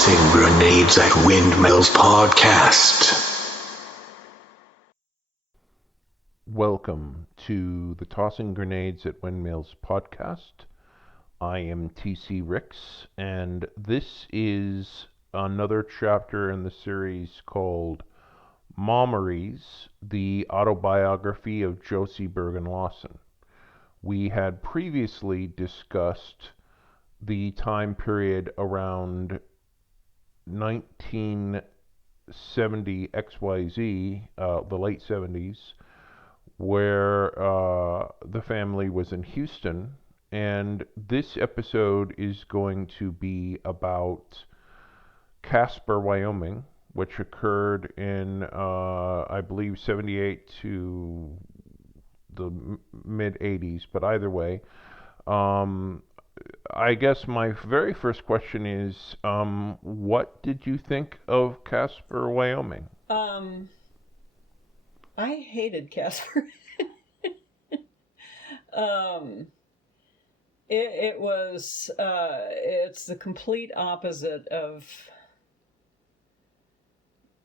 Tossing Grenades at Windmills podcast. Welcome to the Tossing Grenades at Windmills podcast. I am TC Ricks, and this is another chapter in the series called Mommeries, the autobiography of Josie Bergen-Lawson. We had previously discussed the time period around 1970 XYZ, the late 70s, where the family was in Houston. And this episode is going to be about Caspar, Wyoming, which occurred in, I believe, 78 to the mid-80s. But either way, I guess my very first question is, what did you think of Caspar, Wyoming? I hated Caspar. It's the complete opposite of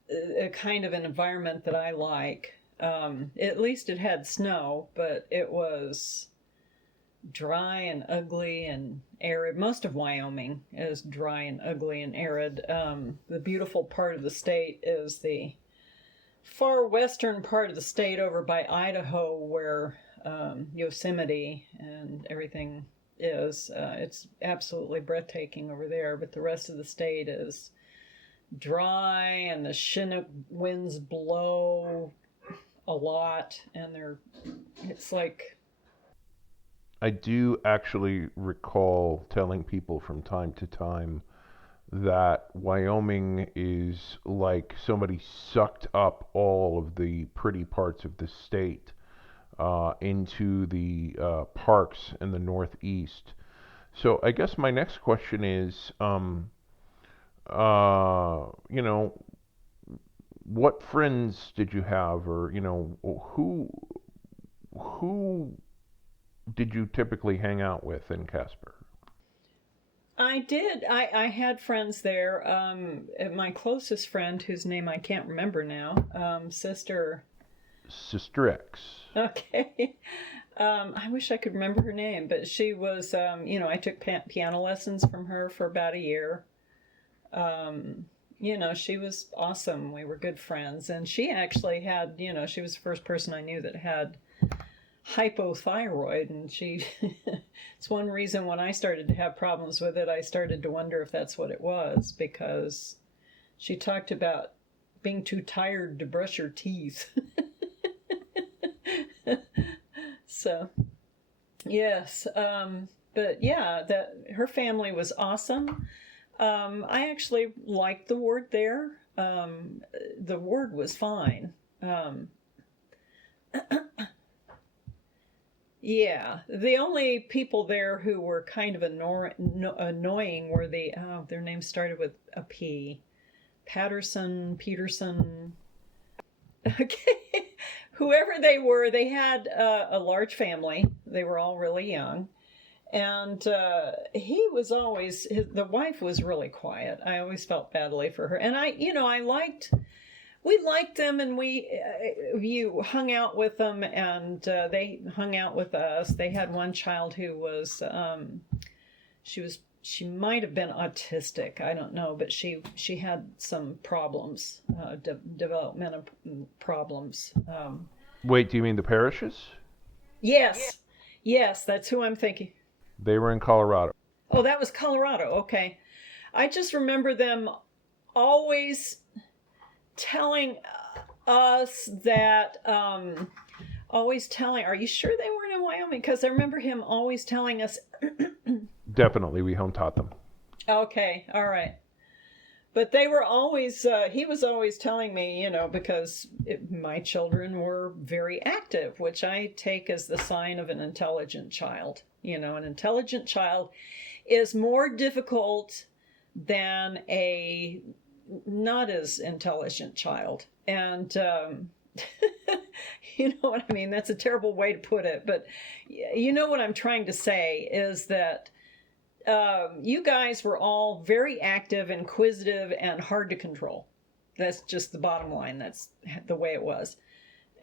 a kind of an environment that I like. At least it had snow, but it was dry and ugly and arid. Most of Wyoming is dry and ugly and arid. The beautiful part of the state is the far western part of the state over by Idaho, where Yosemite and everything is. It's absolutely breathtaking over there, but the rest of the state is dry, and the Chinook winds blow a lot, and it's like... I do actually recall telling people from time to time that Wyoming is like somebody sucked up all of the pretty parts of the state into the parks in the Northeast. So I guess my next question is, what friends did you have, or who did you typically hang out with in Caspar? I did. I had friends there. My closest friend, whose name I can't remember now, Sister X. Okay. I wish I could remember her name, but she was, I took piano lessons from her for about a year. She was awesome. We were good friends. And she actually had, she was the first person I knew that had hypothyroid, and it's one reason when I started to have problems with it, I started to wonder if that's what it was, because she talked about being too tired to brush her teeth. So, yes, but yeah, her family was awesome. I actually liked the ward there. The ward was fine. Yeah, the only people there who were kind of annoying were their names started with a P. Peterson. Okay. Whoever they were, they had a large family. They were all really young. And the wife was really quiet. I always felt badly for her. And we liked them, and you hung out with them, and they hung out with us. They had one child who was, she might have been autistic, I don't know, but she had some problems, developmental problems. Wait, do you mean the Parishes? Yes, that's who I'm thinking. They were in Colorado. Oh, that was Colorado, okay. I just remember them always telling us that, are you sure they weren't in Wyoming? Because I remember him always telling us... Definitely, we home taught them. Okay, all right. But they were always, he was always telling me, because my children were very active, which I take as the sign of an intelligent child. An intelligent child is more difficult than a not as intelligent child. And you know what I mean? That's a terrible way to put it. But you know what I'm trying to say is that you guys were all very active, inquisitive, and hard to control. That's just the bottom line. That's the way it was.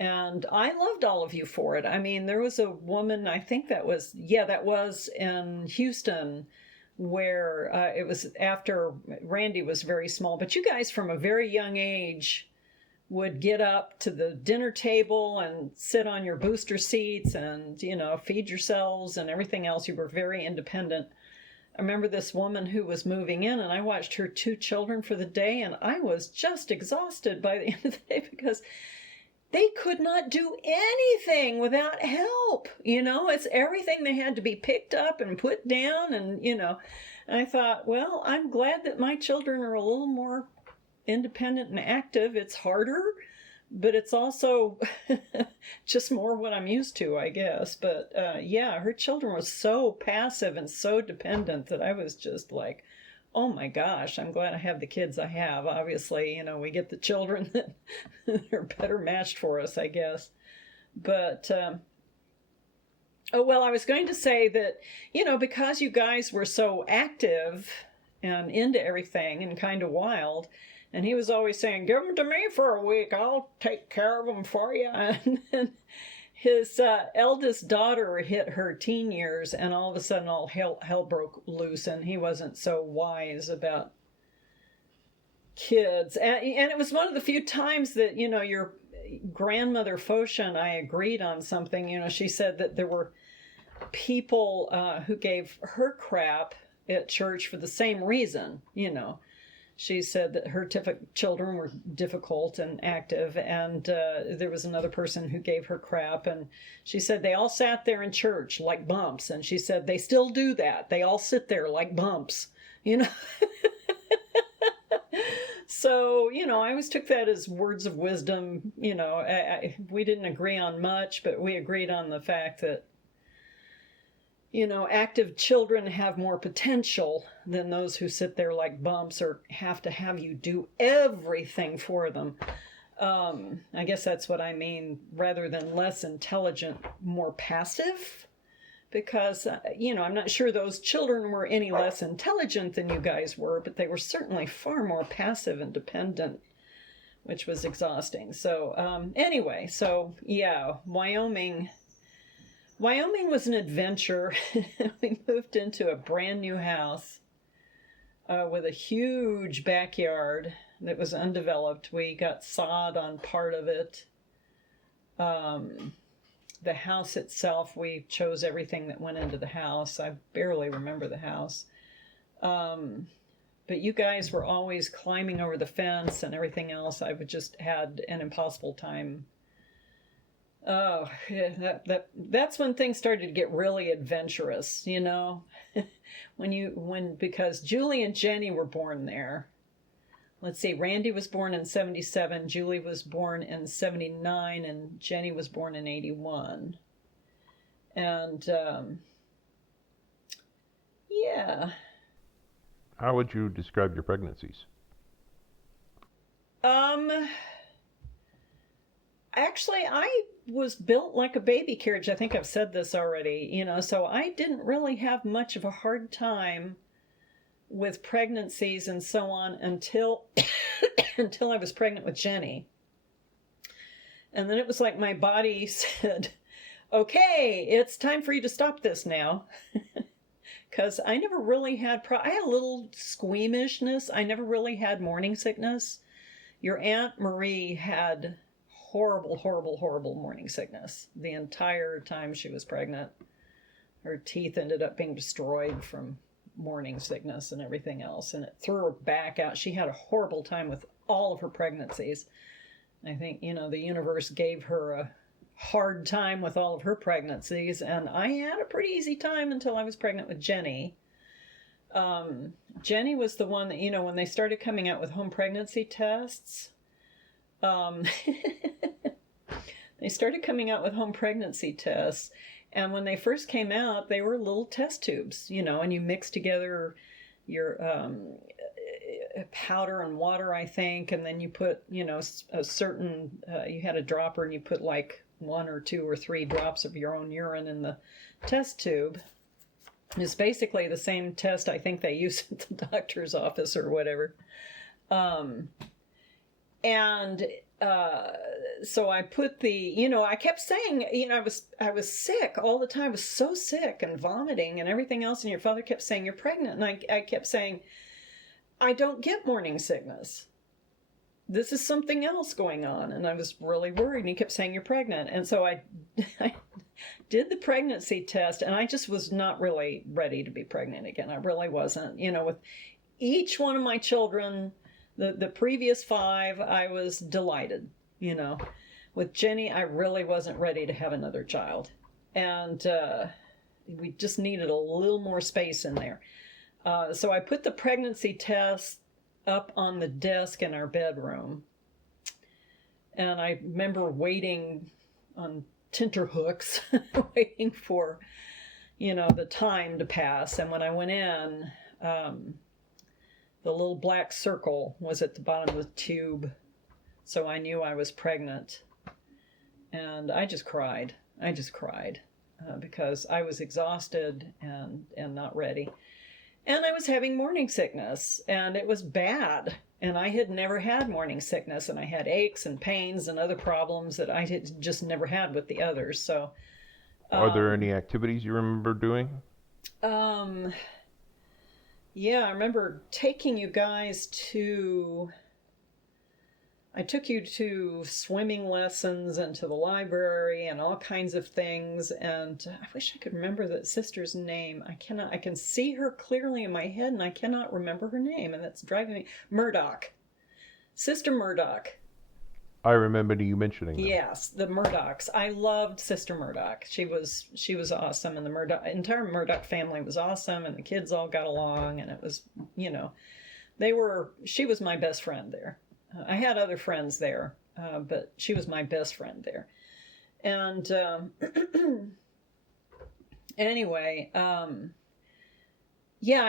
And I loved all of you for it. I mean, there was a woman, I think that was in Houston, where it was after Randy was very small. But you guys from a very young age would get up to the dinner table and sit on your booster seats and, feed yourselves and everything else. You were very independent. I remember this woman who was moving in, and I watched her 2 children for the day, and I was just exhausted by the end of the day because they could not do anything without help. It's everything they had to be picked up and put down, and I thought, well, I'm glad that my children are a little more independent and active. It's harder, but it's also just more what I'm used to, I guess. But her children were so passive and so dependent that I was just like, oh my gosh, I'm glad I have the kids I have. Obviously, we get the children that are better matched for us, I guess. But I was going to say that, because you guys were so active and into everything and kind of wild. And he was always saying, give them to me for a week. I'll take care of them for you. And then his eldest daughter hit her teen years, and all of a sudden all hell broke loose, and he wasn't so wise about kids. And it was one of the few times that, your grandmother Fosha and I agreed on something. She said that there were people who gave her crap at church for the same reason, She said that her children were difficult and active, and there was another person who gave her crap, and she said they all sat there in church like bumps, and she said they still do that. They all sit there like bumps, So, I always took that as words of wisdom. We didn't agree on much, but we agreed on the fact that active children have more potential than those who sit there like bumps or have to have you do everything for them. I guess that's what I mean, rather than less intelligent, more passive. Because, I'm not sure those children were any less intelligent than you guys were, but they were certainly far more passive and dependent, which was exhausting. So, anyway, Wyoming was an adventure. We moved into a brand new house with a huge backyard that was undeveloped. We got sod on part of it. The house itself, we chose everything that went into the house. I barely remember the house. But you guys were always climbing over the fence and everything else. I would just had an impossible time. Oh, yeah, that's when things started to get really adventurous, because Julie and Jenny were born there. Let's see, Randy was born in 77, Julie was born in 79, and Jenny was born in 81. And, How would you describe your pregnancies? Actually, I was built like a baby carriage. I think I've said this already, so I didn't really have much of a hard time with pregnancies and so on until I was pregnant with Jenny. And then it was like my body said, okay, it's time for you to stop this now. Because I never really had, I had a little squeamishness. I never really had morning sickness. Your Aunt Marie had horrible, horrible, horrible morning sickness the entire time she was pregnant. Her teeth ended up being destroyed from morning sickness and everything else, and it threw her back out. She had a horrible time with all of her pregnancies. I think, the universe gave her a hard time with all of her pregnancies, and I had a pretty easy time until I was pregnant with Jenny. Jenny was the one that, when they started coming out with home pregnancy tests, they started coming out with home pregnancy tests. And when they first came out, they were little test tubes, and you mix together your powder and water, I think, and then you put, a certain, you had a dropper and you put like 1 or 2 or 3 drops of your own urine in the test tube. It's basically the same test I think they use at the doctor's office or whatever. And so I put I kept saying, I was sick all the time. I was so sick and vomiting and everything else. And your father kept saying, you're pregnant. And I kept saying, I don't get morning sickness. This is something else going on. And I was really worried. And he kept saying, you're pregnant. And so I did the pregnancy test, and I just was not really ready to be pregnant again. I really wasn't. With each one of my children, the previous 5, I was delighted. With Jenny, I really wasn't ready to have another child. And we just needed a little more space in there. So I put the pregnancy test up on the desk in our bedroom. And I remember waiting on tenterhooks, waiting for, the time to pass. And when I went in, the little black circle was at the bottom of the tube. So I knew I was pregnant. And I just cried. Because I was exhausted and not ready. And I was having morning sickness, and it was bad. And I had never had morning sickness, and I had aches and pains and other problems that I had just never had with the others. So, are there any activities you remember doing? Yeah, I remember taking you guys I took you to swimming lessons and to the library and all kinds of things. And I wish I could remember that sister's name. I can see her clearly in my head, and I cannot remember her name. And that's driving me. Murdoch. Sister Murdoch. I remember you mentioning that. Yes, the Murdochs. I loved Sister Murdoch. She was awesome, and the entire Murdoch family was awesome, and the kids all got along, and it was, she was my best friend there. I had other friends there, but she was my best friend there. And anyway, I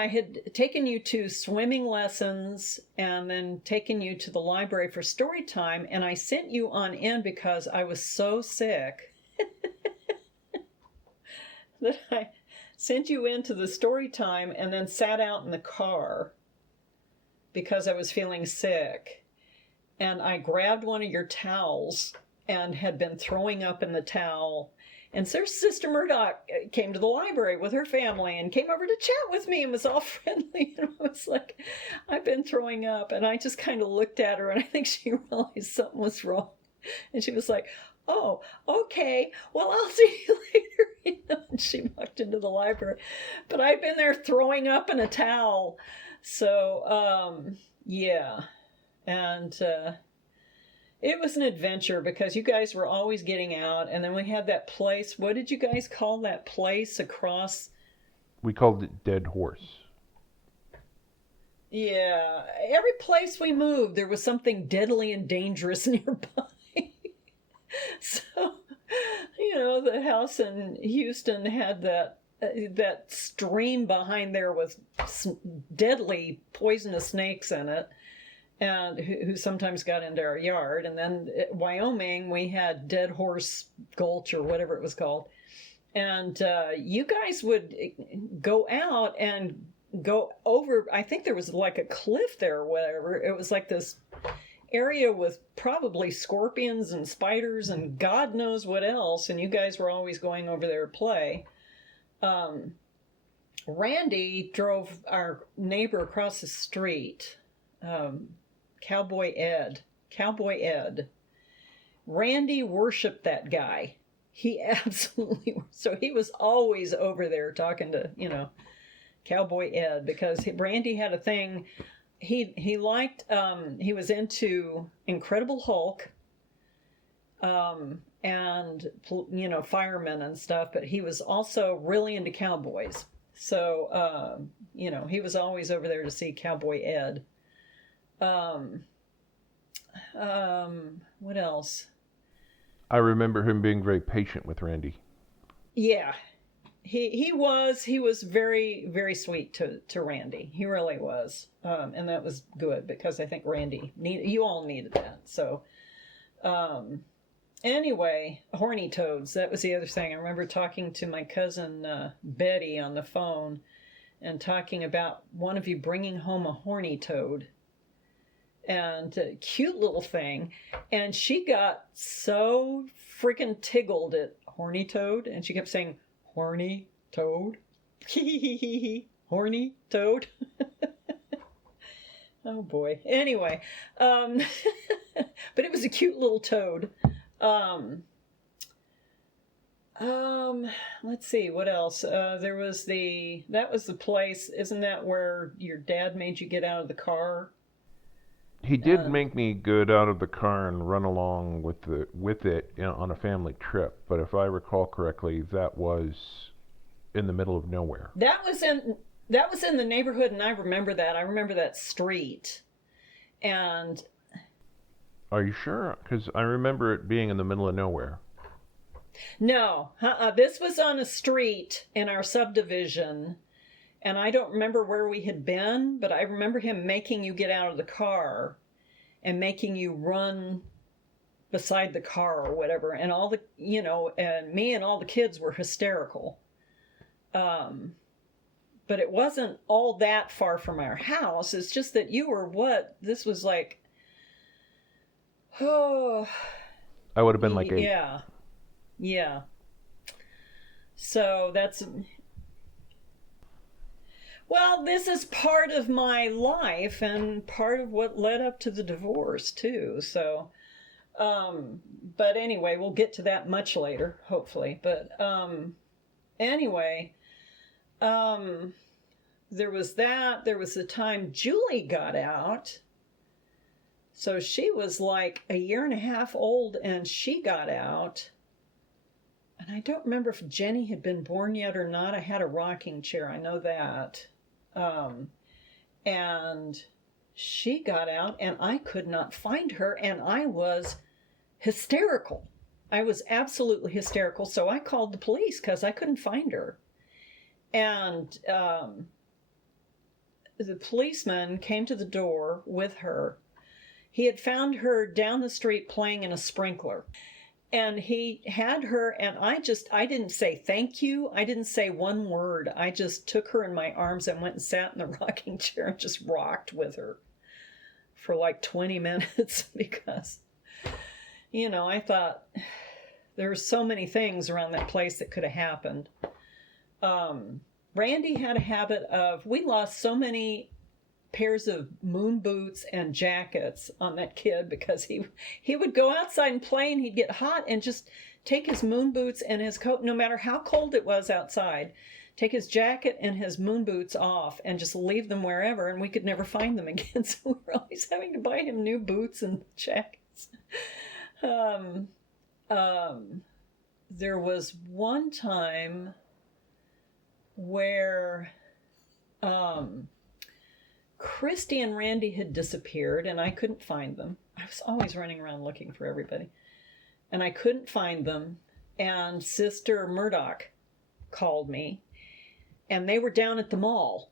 had taken you to swimming lessons and then taken you to the library for story time. And I sent you on in because I was so sick that I sent you into the story time and then sat out in the car because I was feeling sick. And I grabbed one of your towels and had been throwing up in the towel. And so Sister Murdoch came to the library with her family and came over to chat with me and was all friendly. And I was like, I've been throwing up. And I just kind of looked at her, and I think she realized something was wrong. And she was like, oh, okay, well, I'll see you later. And she walked into the library. But I'd been there throwing up in a towel. So, yeah. And it was an adventure because you guys were always getting out. And then we had that place. What did you guys call that place across? We called it Dead Horse. Yeah. Every place we moved, there was something deadly and dangerous nearby. So, the house in Houston had that stream behind there with deadly poisonous snakes in it. And who sometimes got into our yard. And then at Wyoming, we had Dead Horse Gulch or whatever it was called. And you guys would go out and go over, I think there was like a cliff there or whatever. It was like this area with probably scorpions and spiders and God knows what else. And you guys were always going over there to play. Randy drove our neighbor across the street. Cowboy Ed. Randy worshipped that guy. He absolutely, so he was always over there talking to, Cowboy Ed, because Randy had a thing. He liked, he was into Incredible Hulk, and, firemen and stuff, but he was also really into cowboys. So, he was always over there to see Cowboy Ed. What else? I remember him being very patient with Randy. Yeah, he was very, very sweet to Randy. He really was, and that was good because I think Randy you all needed that. So, Anyway, horny toads. That was the other thing. I remember talking to my cousin Betty on the phone and talking about one of you bringing home a horny toad. And a cute little thing. And she got so freaking tickled at horny toad. And she kept saying, horny toad. Horny toad. Oh boy. Anyway. But it was a cute little toad. Let's see, what else? That was the place, isn't that where your dad made you get out of the car? He did make me get out of the car and run along with it on a family trip, but if I recall correctly, that was in the middle of nowhere. That was in the neighborhood, and I remember that. I remember that street. And are you sure? Because I remember it being in the middle of nowhere. No, this was on a street in our subdivision, and I don't remember where we had been, but I remember him making you get out of the car and making you run beside the car or whatever, and all the, and me and all the kids were hysterical. But it wasn't all that far from our house. It's just that you were this was like, oh. I would have been like 8. Yeah. So well, this is part of my life and part of what led up to the divorce too. So, but anyway, we'll get to that much later, hopefully. But, anyway, there was the time Julie got out. So she was like a year and a half old and she got out. And I don't remember if Jenny had been born yet or not. I had a rocking chair, I know that. And she got out and I could not find her and I was hysterical. I was absolutely hysterical. So I called the police because I couldn't find her. And the policeman came to the door with her. He had found her down the street playing in a sprinkler. And he had her, and I didn't say thank you. I didn't say one word. I just took her in my arms and went and sat in the rocking chair and just rocked with her for like 20 minutes because, I thought there were so many things around that place that could have happened. Randy had a habit of, we lost so many pairs of moon boots and jackets on that kid because he would go outside and play and he'd get hot and just take his moon boots and his coat, no matter how cold it was outside, take his jacket and his moon boots off and just leave them wherever, and we could never find them again. So we were always having to buy him new boots and jackets. There was one time where Christy and Randy had disappeared and I couldn't find them. I was always running around looking for everybody. And I couldn't find them. And Sister Murdoch called me. And they were down at the mall.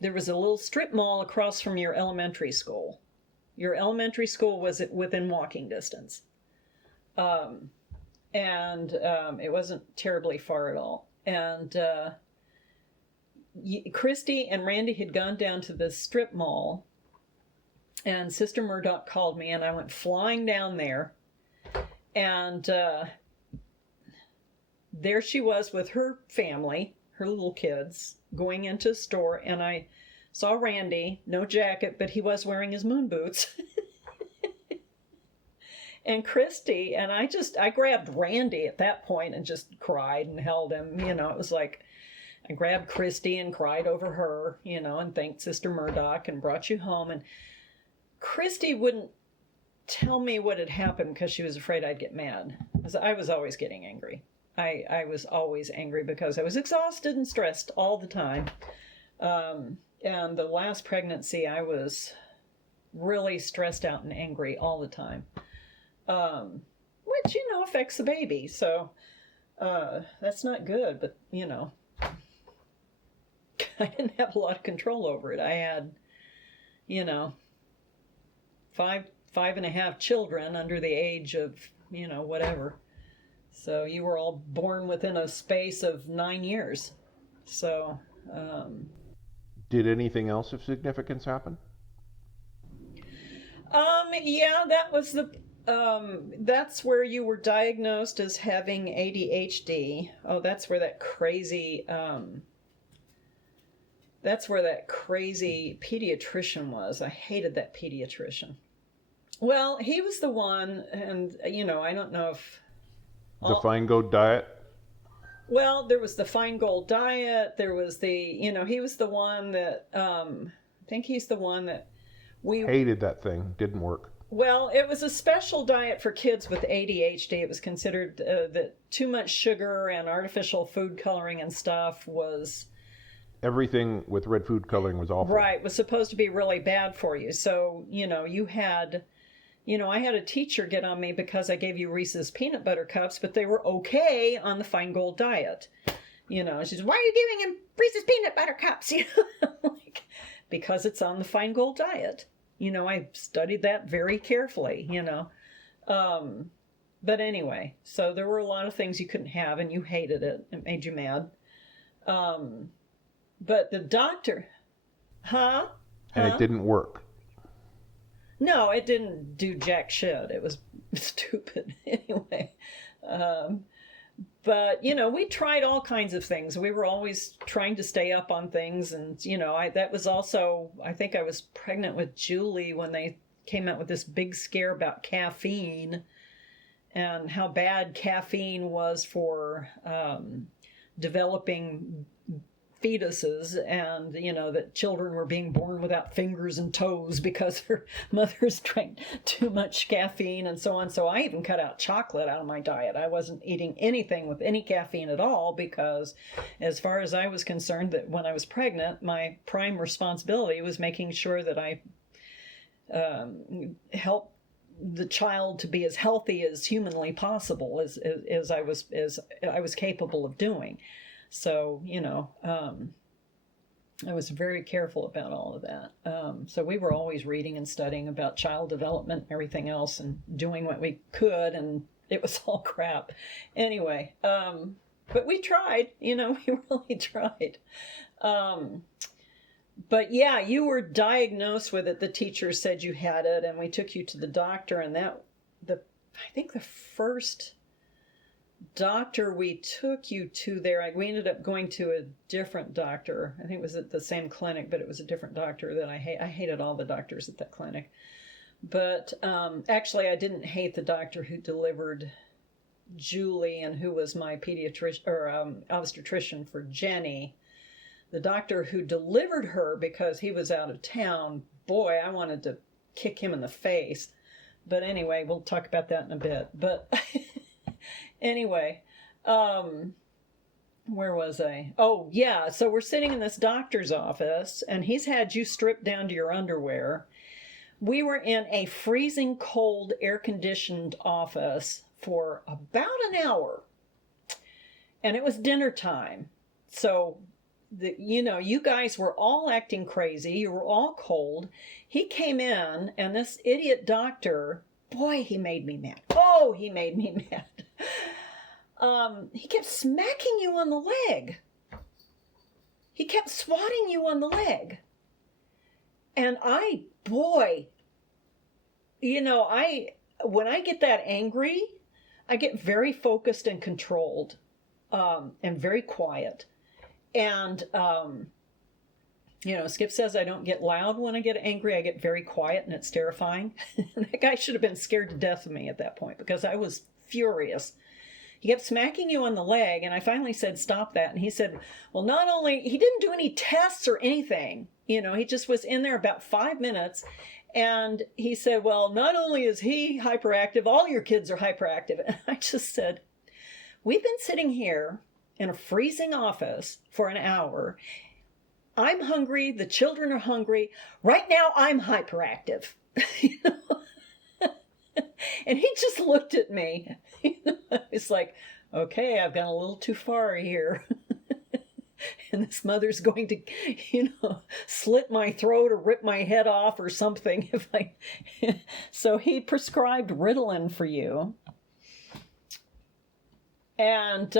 There was a little strip mall across from your elementary school. Your elementary school was within walking distance. And it wasn't terribly far at all. And Christy and Randy had gone down to the strip mall, and Sister Murdoch called me, and I went flying down there, and there she was with her family, her little kids, going into a store, and I saw Randy, no jacket, but he was wearing his moon boots. And Christy, and I grabbed Randy at that point and just cried and held him. It was like, I grabbed Christy and cried over her, and thanked Sister Murdoch and brought you home. And Christy wouldn't tell me what had happened because she was afraid I'd get mad. Because I was always getting angry. I was always angry because I was exhausted and stressed all the time. And the last pregnancy, I was really stressed out and angry all the time. Which, affects the baby. So that's not good, but, I didn't have a lot of control over it. I had, 5.5 children under the age of whatever. So you were all born within a space of 9 years. So, Did anything else of significance happen? yeah, that's where you were diagnosed as having ADHD. Oh, that's where that crazy pediatrician was. I hated that pediatrician. Well, he was the one, and I don't know if The Feingold diet? well, there was the Feingold diet. There was he was the one that I think he's the one that we Hated that thing. Didn't work. Well, it was a special diet for kids with ADHD. It was considered that too much sugar and artificial food coloring and stuff was... Everything with red food coloring was awful. Right, was supposed to be really bad for you. So, you had... I had a teacher get on me because I gave you Reese's peanut butter cups, but they were okay on the Feingold diet. She says, why are you giving him Reese's peanut butter cups? Because it's on the Feingold diet. I studied that very carefully, But anyway, so there were a lot of things you couldn't have, and you hated it. It made you mad. But the doctor... Huh? And it didn't work. No, it didn't do jack shit. It was stupid anyway. But, we tried all kinds of things. We were always trying to stay up on things. And, that was also, I think I was pregnant with Julie when they came out with this big scare about caffeine and how bad caffeine was for developing fetuses, and that children were being born without fingers and toes because their mothers drank too much caffeine and so on. So I even cut out chocolate out of my diet. I wasn't eating anything with any caffeine at all because, as far as I was concerned, that when I was pregnant, my prime responsibility was making sure that I helped the child to be as healthy as humanly possible as I was capable of doing. So, I was very careful about all of that. So we were always reading and studying about child development and everything else and doing what we could, and it was all crap. Anyway, but we tried, we really tried. But yeah, you were diagnosed with it. The teacher said you had it, and we took you to the doctor, and I think the first doctor we took you to there, we ended up going to a different doctor. I think it was at the same clinic, but it was a different doctor that I hated all the doctors at that clinic. But actually, I didn't hate the doctor who delivered Julie and who was my pediatrician or obstetrician for Jenny. The doctor who delivered her, because he was out of town, boy, I wanted to kick him in the face. But anyway, we'll talk about that in a bit. But anyway, where was I? Oh, yeah. So we're sitting in this doctor's office, and he's had you stripped down to your underwear. We were in a freezing cold, air-conditioned office for about an hour, and it was dinner time. So, you guys were all acting crazy. You were all cold. He came in, and this idiot doctor, boy, he made me mad. Oh, he made me mad. He kept smacking you on the leg. He kept swatting you on the leg. And when I get that angry, I get very focused and controlled, and very quiet. And, Skip says I don't get loud when I get angry. I get very quiet, and it's terrifying. That guy should have been scared to death of me at that point because I was furious. He kept smacking you on the leg, and I finally said, stop that. And he said, well, he didn't do any tests or anything. He just was in there about 5 minutes. And he said, well, not only is he hyperactive, all your kids are hyperactive. And I just said, we've been sitting here in a freezing office for an hour. I'm hungry. The children are hungry. Right now, I'm hyperactive. And he just looked at me. It's like, okay, I've gone a little too far here. And this mother's going to, slit my throat or rip my head off or something. So he prescribed Ritalin for you. And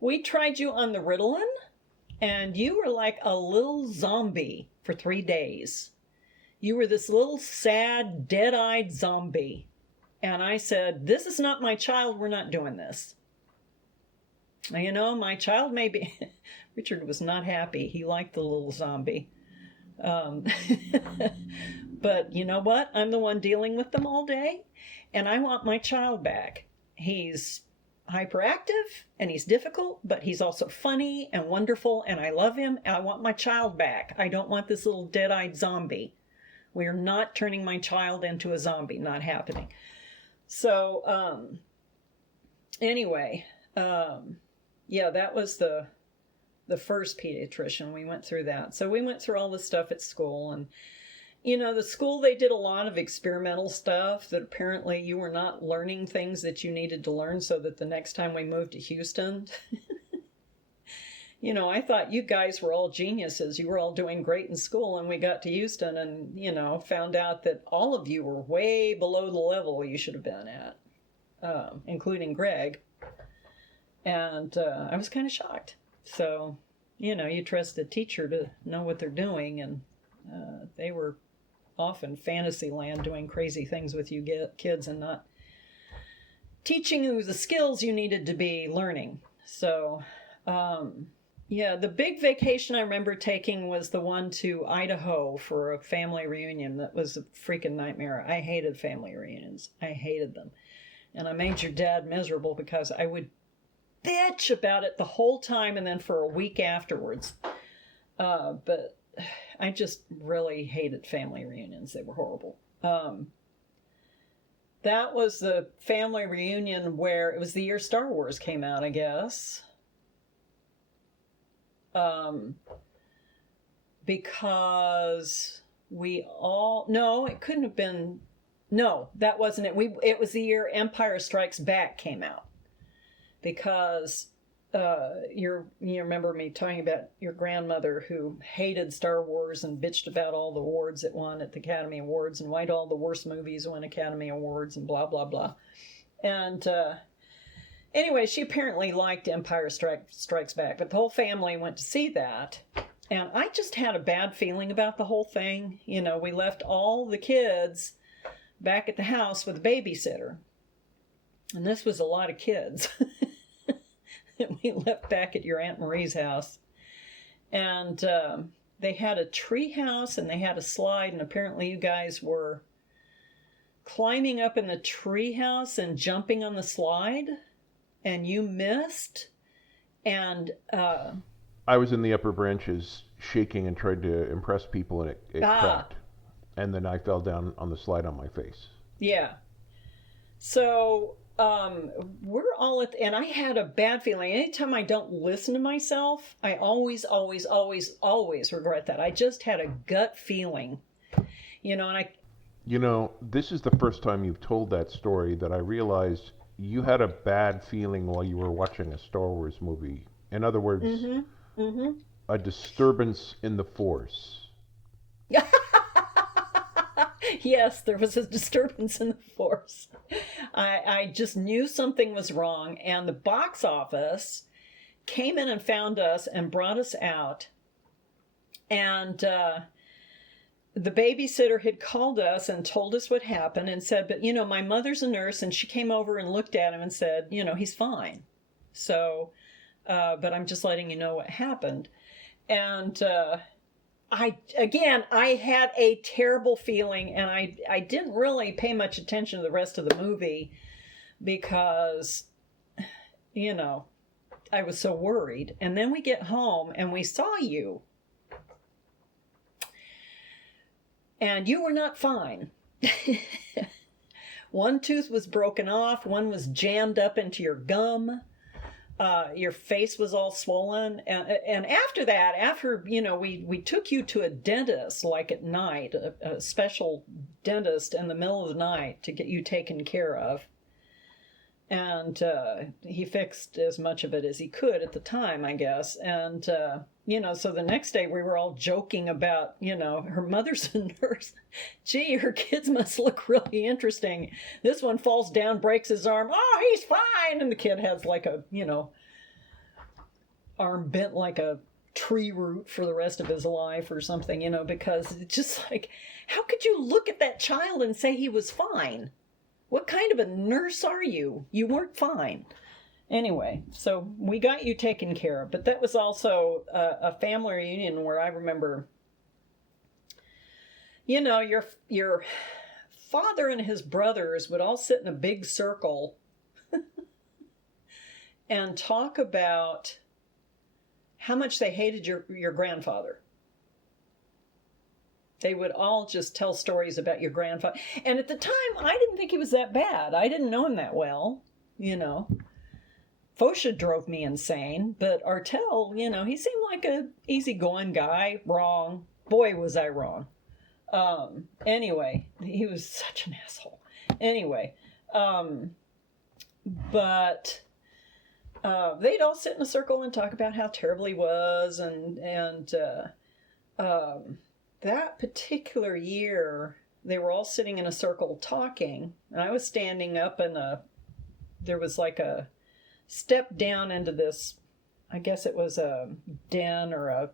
we tried you on the Ritalin, and you were like a little zombie for 3 days. You were this little sad, dead-eyed zombie. And I said, this is not my child. We're not doing this. You know, my child may be... Richard was not happy. He liked the little zombie. But you know what? I'm the one dealing with them all day, and I want my child back. He's hyperactive, and he's difficult, but he's also funny and wonderful, and I love him, and I want my child back. I don't want this little dead-eyed zombie. We are not turning my child into a zombie. Not happening. So, anyway, yeah, that was the first pediatrician. We went through that. So we went through all the stuff at school. And, you know, the school, they did a lot of experimental stuff that apparently you were not learning things that you needed to learn, so that the next time we moved to Houston, you know, I thought you guys were all geniuses. You were all doing great in school. And we got to Houston and, you know, found out that all of you were way below the level you should have been at, including Greg. And I was kind of shocked. So, you know, you trust the teacher to know what they're doing, and they were off in fantasy land doing crazy things with you kids and not teaching you the skills you needed to be learning. So, yeah, the big vacation I remember taking was the one to Idaho for a family reunion. That was a freaking nightmare. I hated family reunions. I hated them. And I made your dad miserable because I would bitch about it the whole time and then for a week afterwards. But I just really hated family reunions. They were horrible. That was the family reunion where it was the year Star Wars came out, I guess. Because we all... No, it couldn't have been... No, that wasn't it. It was the year Empire Strikes Back came out. Because you remember me talking about your grandmother who hated Star Wars and bitched about all the awards it won at the Academy Awards and why all the worst movies win Academy Awards and blah, blah, blah. And anyway, she apparently liked Empire Strikes Back, but the whole family went to see that. And I just had a bad feeling about the whole thing. You know, we left all the kids back at the house with a babysitter. And this was a lot of kids. We left back at your Aunt Marie's house. And they had a tree house and they had a slide. And apparently you guys were climbing up in the tree house and jumping on the slide. And you missed. And I was in the upper branches shaking and tried to impress people, and it cracked. And then I fell down on the slide on my face. Yeah. So... we're all and I had a bad feeling. Anytime I don't listen to myself, I always regret that. I just had a gut feeling, you know, and You know, this is the first time you've told that story that I realized you had a bad feeling while you were watching a Star Wars movie. In other words, a disturbance in the Force. Yes, there was a disturbance in the Force. I just knew something was wrong, and the box office came in and found us and brought us out. And the babysitter had called us and told us what happened and said, but, you know, my mother's a nurse, and she came over and looked at him and said, you know, he's fine. So, but I'm just letting you know what happened. And I had a terrible feeling, and I didn't really pay much attention to the rest of the movie because, you know, I was so worried. And then we get home and we saw you. And you were not fine. One tooth was broken off. One was jammed up into your gum. Your face was all swollen. And after that, you know, we took you to a dentist, like at night, a special dentist in the middle of the night to get you taken care of. And he fixed as much of it as he could at the time, I guess. And so the next day we were all joking about, her mother's a nurse. Gee, her kids must look really interesting. This one falls down, breaks his arm. Oh, he's fine. And the kid has like a, arm bent like a tree root for the rest of his life or something, because it's just like, how could you look at that child and say he was fine? What kind of a nurse are you? You weren't fine. Anyway, so we got you taken care of, but that was also a family reunion where I remember, your father and his brothers would all sit in a big circle and talk about how much they hated your grandfather. They would all just tell stories about your grandfather. And at the time, I didn't think he was that bad. I didn't know him that well, Fosha drove me insane, but Artel, he seemed like a easygoing guy. Wrong. Boy, was I wrong. Anyway, he was such an asshole. Anyway, but they'd all sit in a circle and talk about how terrible he was, and that particular year, they were all sitting in a circle talking, and I was standing up in there was like a step down into this, I guess it was a den or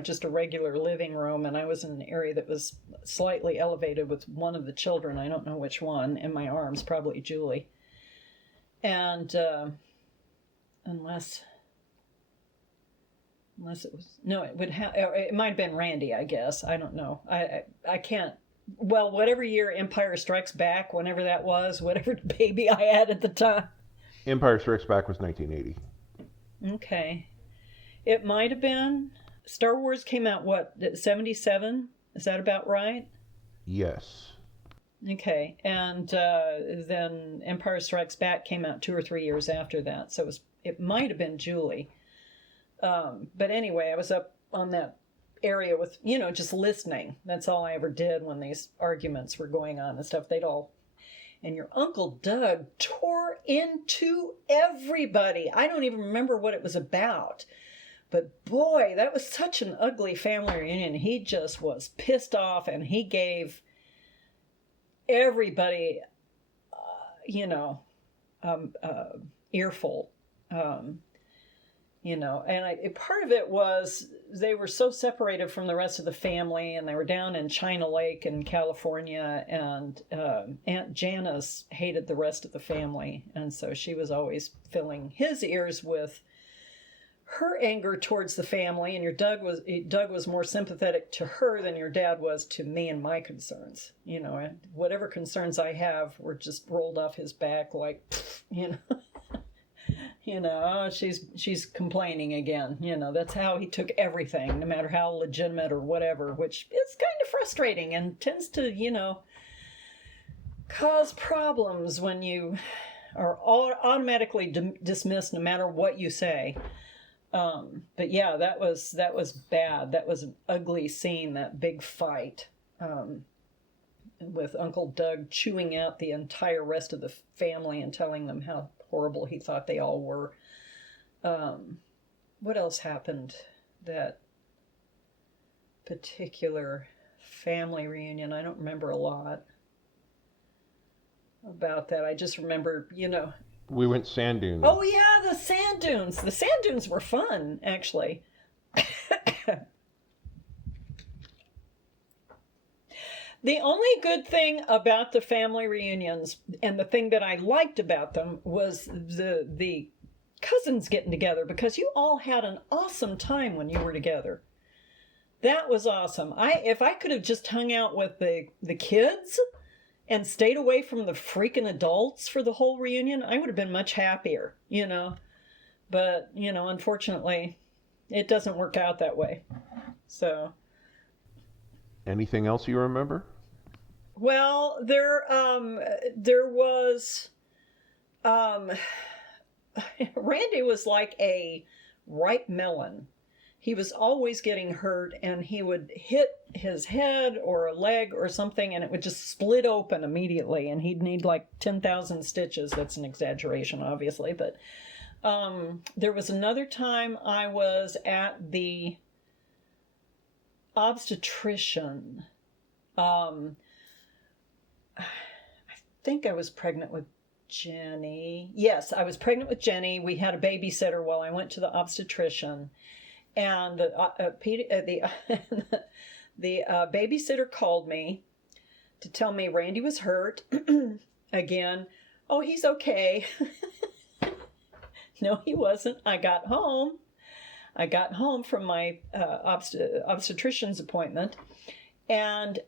just a regular living room, and I was in an area that was slightly elevated with one of the children, I don't know which one, in my arms, probably Julie. And unless it was, no, it might have been Randy, I guess. I don't know. I can't, well, whatever year Empire Strikes Back, whenever that was, whatever baby I had at the time. Empire Strikes Back was 1980. Okay. It might have been. Star Wars came out, 77? Is that about right? Yes. Okay. And then Empire Strikes Back came out 2 or 3 years after that. So it might have been Julie. But anyway, I was up on that area with, just listening. That's all I ever did when these arguments were going on and stuff. And your Uncle Doug tore into everybody. I don't even remember what it was about. But boy, that was such an ugly family reunion. He just was pissed off, and he gave everybody, earful. And part of it was they were so separated from the rest of the family, and they were down in China Lake in California, and Aunt Janice hated the rest of the family, and so she was always filling his ears with her anger towards the family, and your Doug was more sympathetic to her than your dad was to me and my concerns. And whatever concerns I have were just rolled off his back like, she's complaining again. That's how he took everything, no matter how legitimate or whatever, which is kind of frustrating and tends to, cause problems when you are automatically dismissed no matter what you say. But yeah, that was bad. That was an ugly scene, that big fight, with Uncle Doug chewing out the entire rest of the family and telling them how horrible he thought they all were. What else happened that particular family reunion? I don't remember a lot about that. I just remember, We went sand dunes. Oh yeah, the sand dunes. The sand dunes were fun, actually. The only good thing about the family reunions, and the thing that I liked about them, was the cousins getting together, because you all had an awesome time when you were together. That was awesome. If I could have just hung out with the kids and stayed away from the freaking adults for the whole reunion, I would have been much happier, But, unfortunately, it doesn't work out that way. So. Anything else you remember? Well, there was, Randy was like a ripe melon. He was always getting hurt, and he would hit his head or a leg or something, and it would just split open immediately, and he'd need like 10,000 stitches. That's an exaggeration, obviously, but there was another time I was at the obstetrician. I think I was pregnant with Jenny. Yes, I was pregnant with Jenny. We had a babysitter while I went to the obstetrician. And the babysitter called me to tell me Randy was hurt. Again, oh, he's okay. No, he wasn't. I got home from my obstetrician's appointment, and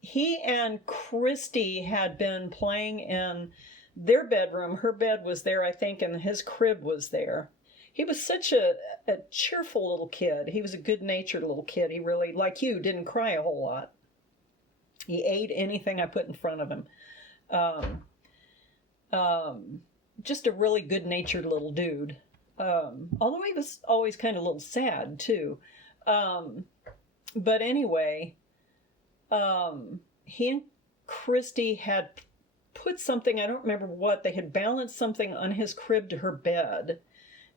he and Christy had been playing in their bedroom. Her bed was there, I think, and his crib was there. He was such a cheerful little kid. He was a good-natured little kid. He really, like you, didn't cry a whole lot. He ate anything I put in front of him. Just a really good-natured little dude. Although he was always kind of a little sad, too. But anyway, he and Christy had put something, I don't remember what, they had balanced something on his crib to her bed.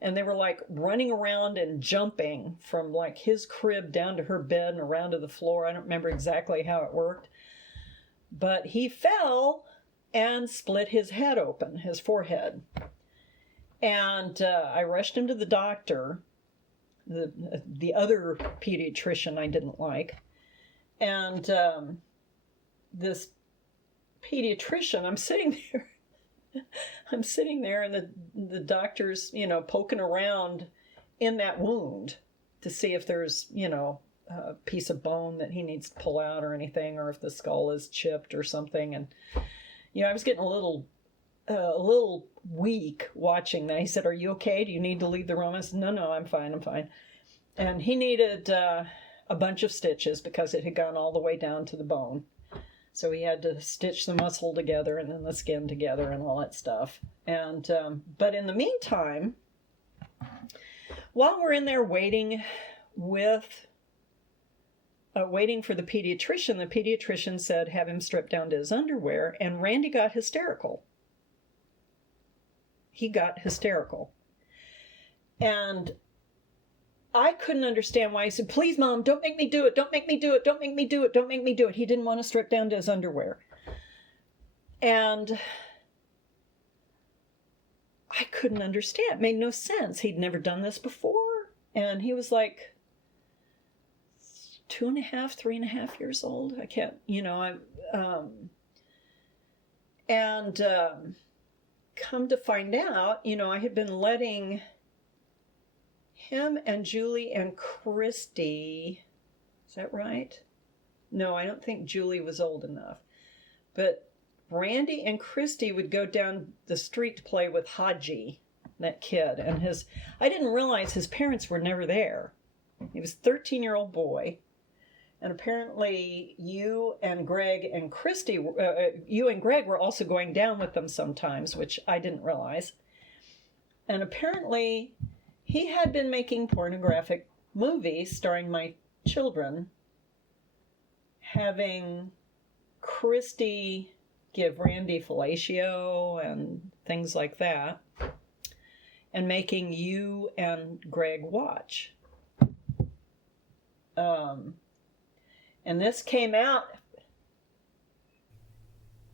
And they were like running around and jumping from like his crib down to her bed and around to the floor. I don't remember exactly how it worked. But he fell and split his head open, his forehead. And I rushed him to the doctor, the other pediatrician I didn't like. And this pediatrician, I'm sitting there and the doctor's, poking around in that wound to see if there's, a piece of bone that he needs to pull out or anything, or if the skull is chipped or something. And, I was getting a little weak watching that. He said, "Are you okay? Do you need to leave the room?" I said, No, I'm fine. And he needed a bunch of stitches because it had gone all the way down to the bone. So he had to stitch the muscle together and then the skin together and all that stuff. And but in the meantime, while we're in there waiting for the pediatrician said, have him strip down to his underwear, and Randy got hysterical. He got hysterical. And I couldn't understand why. He said, "Please, Mom, don't make me do it. Don't make me do it. Don't make me do it. Don't make me do it." He didn't want to strip down to his underwear. And I couldn't understand. It made no sense. He'd never done this before. And he was like 2.5, 3.5 years old. I can't, come to find out, I had been letting him and Julie and Christy, is that right? No, I don't think Julie was old enough. But Randy and Christy would go down the street to play with Hodgie, that kid. And I didn't realize his parents were never there. He was a 13-year-old boy. And apparently you and Greg were also going down with them sometimes, which I didn't realize. And apparently he had been making pornographic movies starring my children, having Christy give Randy fellatio and things like that, and making you and Greg watch. And this came out.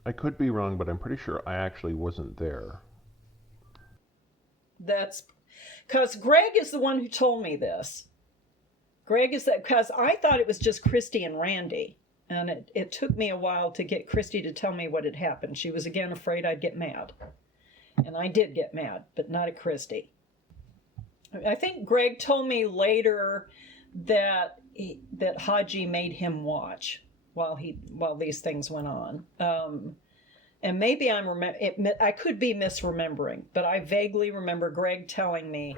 I could be wrong, but I'm pretty sure I actually wasn't there. That's because Greg is the one who told me this. Greg is that, because I thought it was just Christy and Randy. And it took me a while to get Christy to tell me what had happened. She was again afraid I'd get mad. And I did get mad, but not at Christy. I think Greg told me later that Hodgie made him watch while these things went on. And maybe I could be misremembering, but I vaguely remember Greg telling me.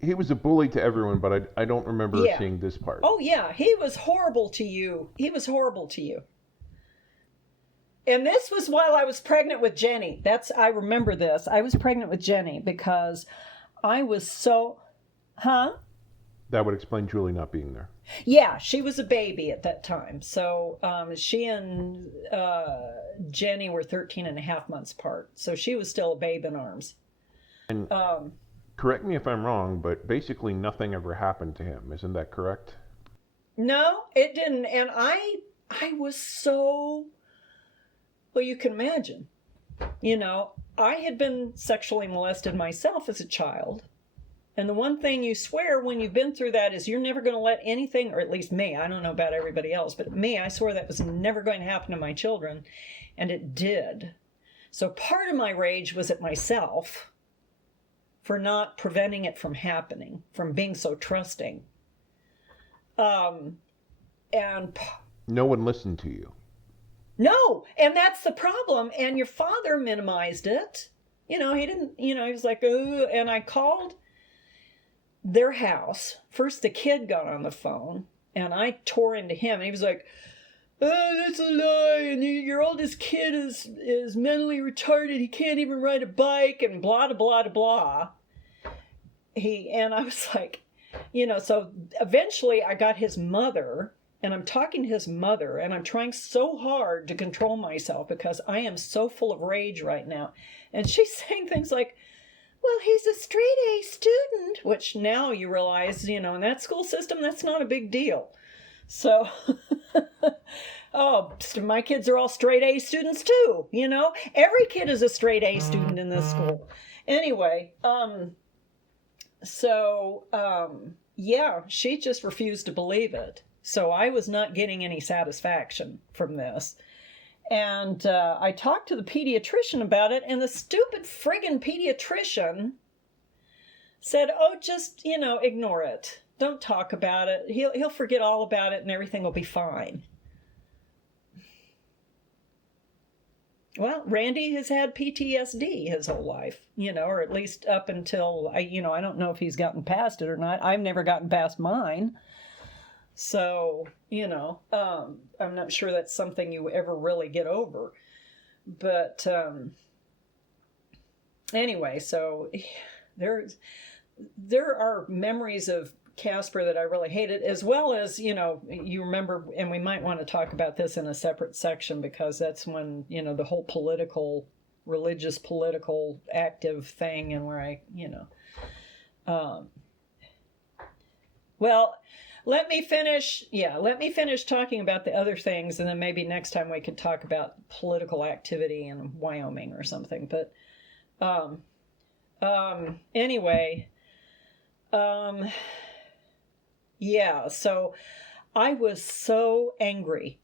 He was a bully to everyone, but I don't remember seeing this part. Oh, yeah. He was horrible to you. And this was while I was pregnant with Jenny. I remember this. I was pregnant with Jenny because I was so... Huh? That would explain Julie not being there. Yeah, she was a baby at that time. So she and Jenny were 13 and a half months apart. So she was still a babe in arms. And correct me if I'm wrong, but basically nothing ever happened to him. Isn't that correct? No, it didn't. And I was so, well, you can imagine, I had been sexually molested myself as a child. And the one thing you swear when you've been through that is you're never going to let anything, or at least me, I don't know about everybody else, but me, I swore that was never going to happen to my children. And it did. So part of my rage was at myself for not preventing it from happening, from being so trusting. And no one listened to you. No, and that's the problem. And your father minimized it. He didn't, he was like, ooh, and I called their house. First, the kid got on the phone, and I tore into him, and he was like, "Oh, that's a lie, and your oldest kid is mentally retarded. He can't even ride a bike," and blah, blah, blah, blah. And I was like, so eventually I got his mother, and I'm talking to his mother, and I'm trying so hard to control myself because I am so full of rage right now. And she's saying things like, well, he's a straight A student, which now you realize, in that school system, that's not a big deal. So, my kids are all straight A students too, Every kid is a straight A student in this school. Anyway, she just refused to believe it. So I was not getting any satisfaction from this. And I talked to the pediatrician about it, and the stupid friggin' pediatrician said, oh, just, ignore it. Don't talk about it. He'll forget all about it and everything will be fine. Well, Randy has had PTSD his whole life, or at least up until, I don't know if he's gotten past it or not. I've never gotten past mine. So, I'm not sure that's something you ever really get over. But anyway, so there are memories of Caspar that I really hated, as well as, you remember, and we might want to talk about this in a separate section because that's when, the whole religious, political, active thing, and where I, well, let me finish talking about the other things, and then maybe next time we could talk about political activity in Wyoming or something. But anyway, so I was so angry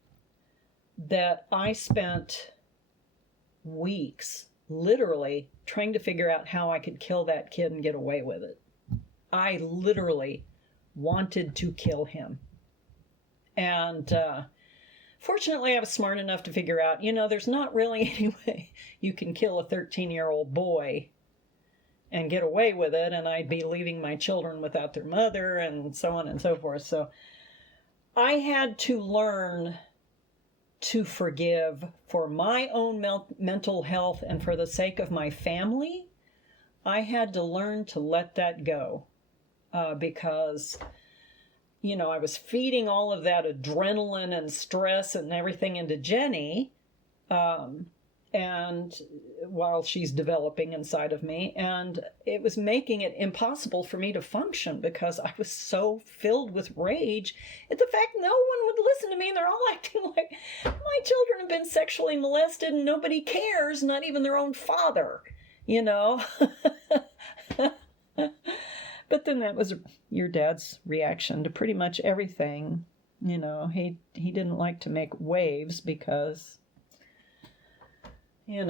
that I spent weeks literally trying to figure out how I could kill that kid and get away with it. I literally wanted to kill him. And fortunately, I was smart enough to figure out, there's not really any way you can kill a 13-year-old boy and get away with it, and I'd be leaving my children without their mother, and so on and so forth. So I had to learn to forgive for my own mental health and for the sake of my family. I had to learn to let that go. Because, I was feeding all of that adrenaline and stress and everything into Jenny, and while she's developing inside of me, and it was making it impossible for me to function because I was so filled with rage at the fact no one would listen to me, and they're all acting like my children have been sexually molested and nobody cares, not even their own father, But then that was your dad's reaction to pretty much everything. He didn't like to make waves because, it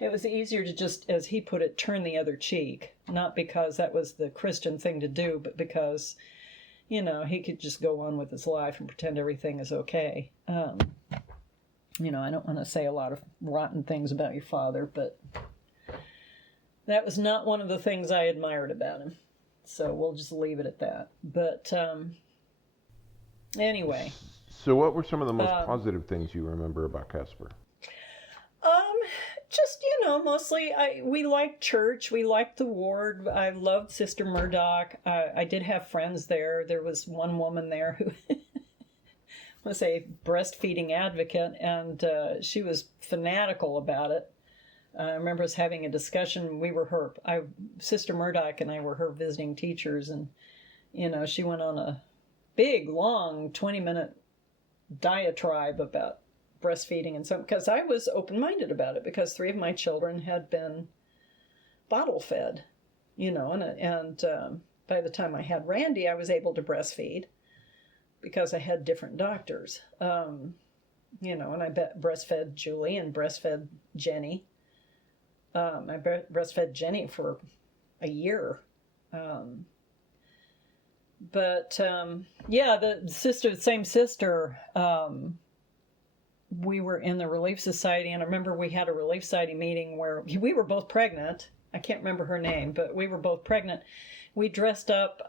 was easier to just, as he put it, turn the other cheek. Not because that was the Christian thing to do, but because, he could just go on with his life and pretend everything is okay. I don't want to say a lot of rotten things about your father, but that was not one of the things I admired about him. So we'll just leave it at that. But anyway. So what were some of the most positive things you remember about Caspar? Just, mostly we liked church. We liked the ward. I loved Sister Murdoch. I did have friends there. There was one woman there who was a breastfeeding advocate, and she was fanatical about it. I remember us having a discussion. Sister Murdoch and I were her visiting teachers, and, she went on a big, long 20-minute diatribe about breastfeeding and so, because I was open-minded about it, because 3 of my children had been bottle fed, and by the time I had Randy, I was able to breastfeed because I had different doctors, and I breastfed Julie and breastfed Jenny. I breastfed Jenny for a year. The same sister, we were in the Relief Society, and I remember we had a Relief Society meeting where we were both pregnant. I can't remember her name, but we were both pregnant. We dressed up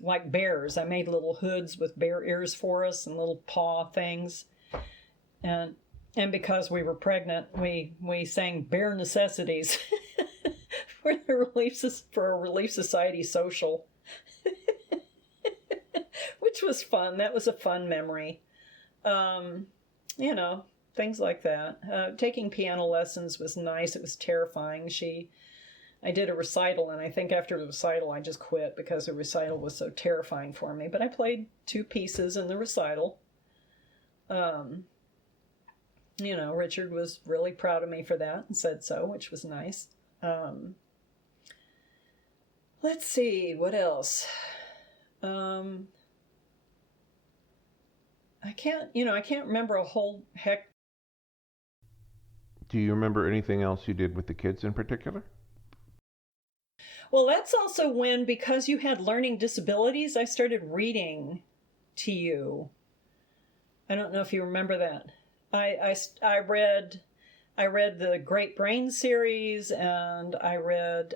like bears. I made little hoods with bear ears for us and little paw things. And because we were pregnant, we sang Bare Necessities for a Relief Society social, which was fun. That was a fun memory. Things like that. Taking piano lessons was nice. It was terrifying. I did a recital, and I think after the recital I just quit because the recital was so terrifying for me. But I played 2 pieces in the recital. Richard was really proud of me for that and said so, which was nice. Let's see, what else? I can't remember a whole heck. Do you remember anything else you did with the kids in particular? Well, that's also when, because you had learning disabilities, I started reading to you. I don't know if you remember that. I read the Great Brain series, and I read,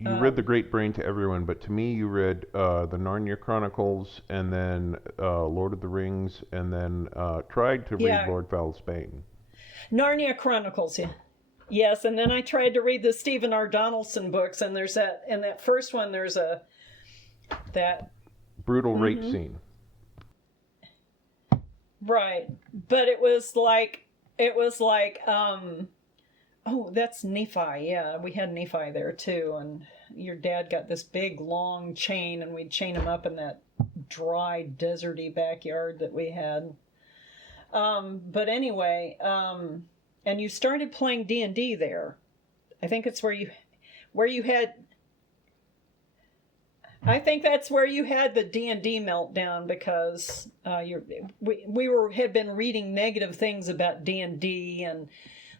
You read The Great Brain to everyone, but to me you read the Narnia Chronicles, and then Lord of the Rings, and then tried to read Lord Foul's Bane. Narnia Chronicles, yeah. Yes, and then I tried to read the Stephen R. Donaldson books, and there's in that first one, there's that brutal rape scene. Right, but it was like, oh, that's Nephi. Yeah, we had Nephi there too, and your dad got this big long chain, and we'd chain him up in that dry, deserty backyard that we had. But anyway, and you started playing D&D there. I think it's where you had. I think that's where you had the D&D meltdown, because we had been reading negative things about D&D, and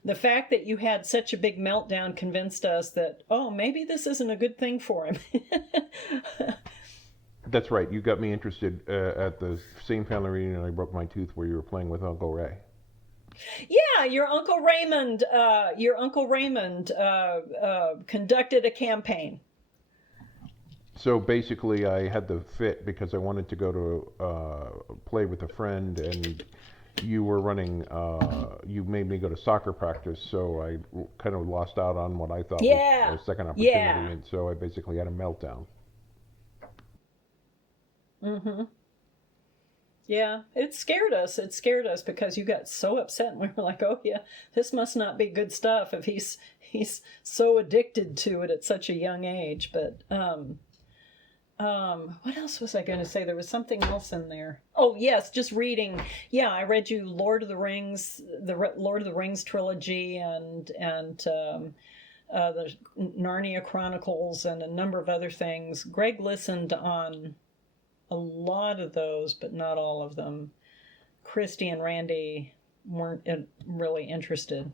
the fact that you had such a big meltdown convinced us that, oh, maybe this isn't a good thing for him. That's right. You got me interested at the same family reunion I broke my tooth, where you were playing with Uncle Ray. Yeah, your Uncle Raymond conducted a campaign. So basically, I had the fit because I wanted to go to play with a friend, and you were running. You made me go to soccer practice, so I kind of lost out on what I thought was a second opportunity, and so I basically had a meltdown. Mm-hmm. Yeah, it scared us. It scared us because you got so upset, and we were like, "Oh yeah, this must not be good stuff if he's so addicted to it at such a young age." But what else was I going to say? There was something else in there. Oh yes, just reading. Yeah, I read you Lord of the Rings, Lord of the Rings trilogy, and the Narnia Chronicles, and a number of other things. Greg listened on a lot of those, but not all of them. Christy and Randy weren't really interested,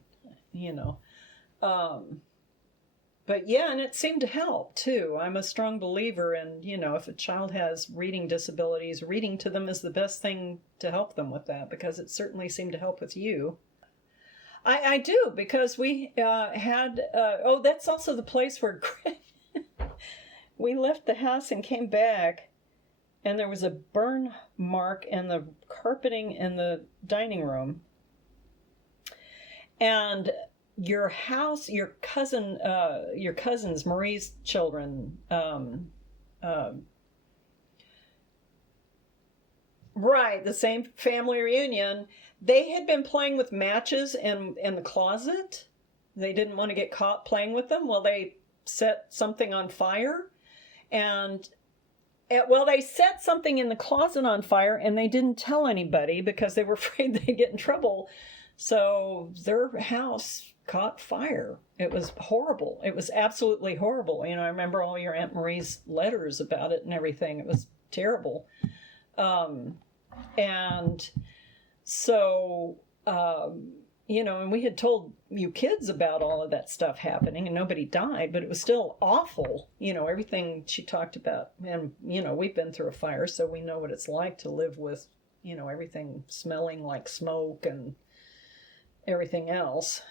But yeah, and it seemed to help too. I'm a strong believer in, if a child has reading disabilities, reading to them is the best thing to help them with that, because it certainly seemed to help with you. I do, because we had, that's also the place where we left the house and came back, and there was a burn mark in the carpeting in the dining room. And your house, your cousins, Marie's children, right, the same family reunion, they had been playing with matches in the closet. They didn't want to get caught playing with them. Well, they set something on fire, and Well, they set something in the closet on fire, and they didn't tell anybody because they were afraid they'd get in trouble. So their house caught fire. It was horrible. It was absolutely horrible. I remember all your Aunt Marie's letters about it and everything. It was terrible. And so, and we had told you kids about all of that stuff happening, and nobody died, but it was still awful. Everything she talked about. And, we've been through a fire, so we know what it's like to live with, everything smelling like smoke and everything else.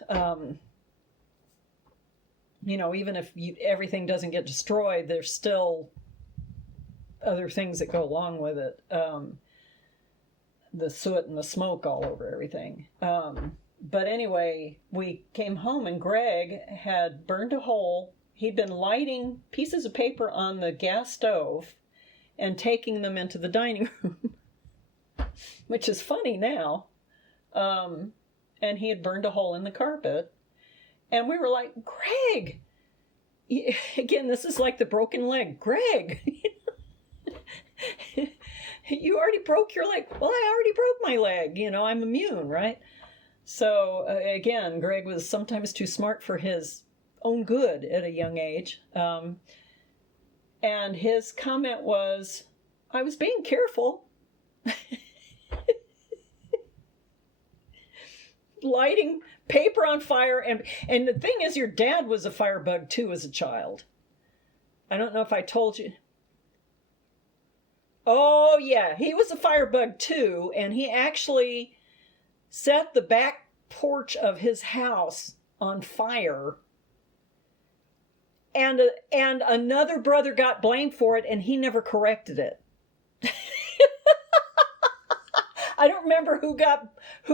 Even if everything doesn't get destroyed, there's still other things that go along with it. The soot and the smoke all over everything. But anyway, we came home and Greg had burned a hole. He'd been lighting pieces of paper on the gas stove and taking them into the dining room, which is funny now. And he had burned a hole in the carpet. And we were like, Greg! Again, this is like the broken leg. Greg! You already broke your leg. Well, I already broke my leg. I'm immune, right? So, again, Greg was sometimes too smart for his own good at a young age. And his comment was, I was being careful. Lighting paper on fire. And the thing is, your dad was a firebug too as a child. I don't know if I told you. Oh, yeah, he was a firebug too, and he actually set the back porch of his house on fire. And another brother got blamed for it, and he never corrected it. I don't remember who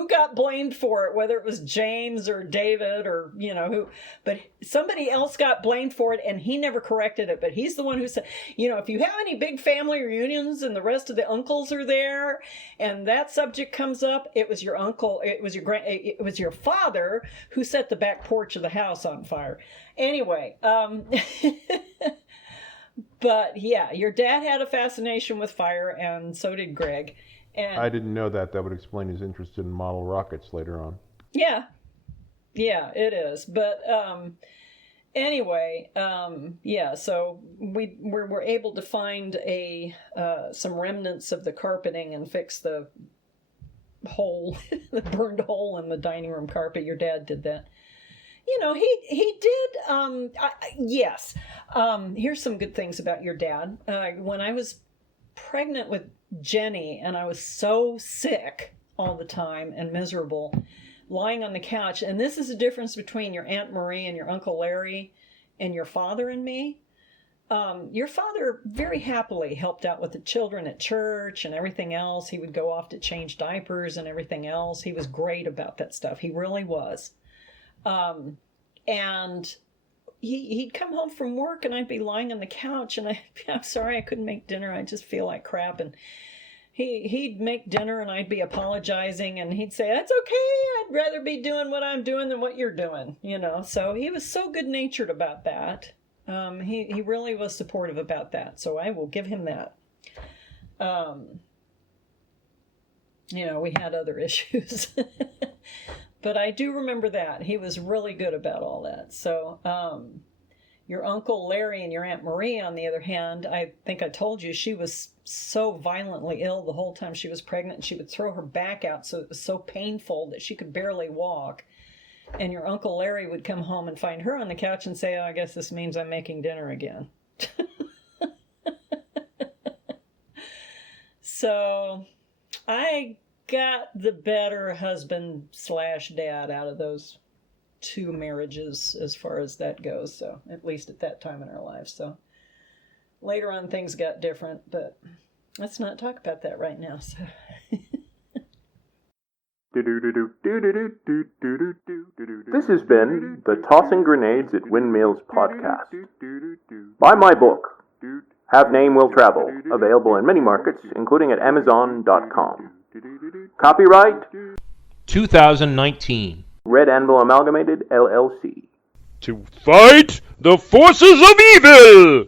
got blamed for it, whether it was James or David or who, but somebody else got blamed for it, and he never corrected it. But he's the one who said, if you have any big family reunions and the rest of the uncles are there, and that subject comes up, it was your uncle, it was your father who set the back porch of the house on fire. Anyway, but yeah, your dad had a fascination with fire, and so did Greg. And I didn't know that. That would explain his interest in model rockets later on. Yeah, it is. But anyway, so we were able to find some remnants of the carpeting and fix the hole, the burned hole in the dining room carpet. Your dad did that. He did. Yes. Here's some good things about your dad. When I was pregnant with Jenny, and I was so sick all the time and miserable, lying on the couch. And this is the difference between your Aunt Marie and your Uncle Larry and your father and me. Your father very happily helped out with the children at church and everything else. He would go off to change diapers and everything else. He was great about that stuff. He really was. And he'd come home from work, and I'd be lying on the couch, and I'm sorry I couldn't make dinner. I just feel like crap. And he'd make dinner, and I'd be apologizing, and he'd say, that's okay. I'd rather be doing what I'm doing than what you're doing, So he was so good-natured about that. He really was supportive about that. So I will give him that. We had other issues. But I do remember that. He was really good about all that. So your Uncle Larry and your Aunt Marie, on the other hand, I think I told you, she was so violently ill the whole time she was pregnant. And she would throw her back out, so it was so painful that she could barely walk. And your Uncle Larry would come home and find her on the couch and say, I guess this means I'm making dinner again. So I got the better husband/dad out of those two marriages as far as that goes. So at least at that time in our lives. So later on things got different, but let's not talk about that right now. So This has been the Tossing Grenades at Windmills podcast. Buy my book, Have Name Will Travel, available in many markets, including at Amazon.com. Copyright 2019. Red Anvil Amalgamated, LLC. To fight the forces of evil!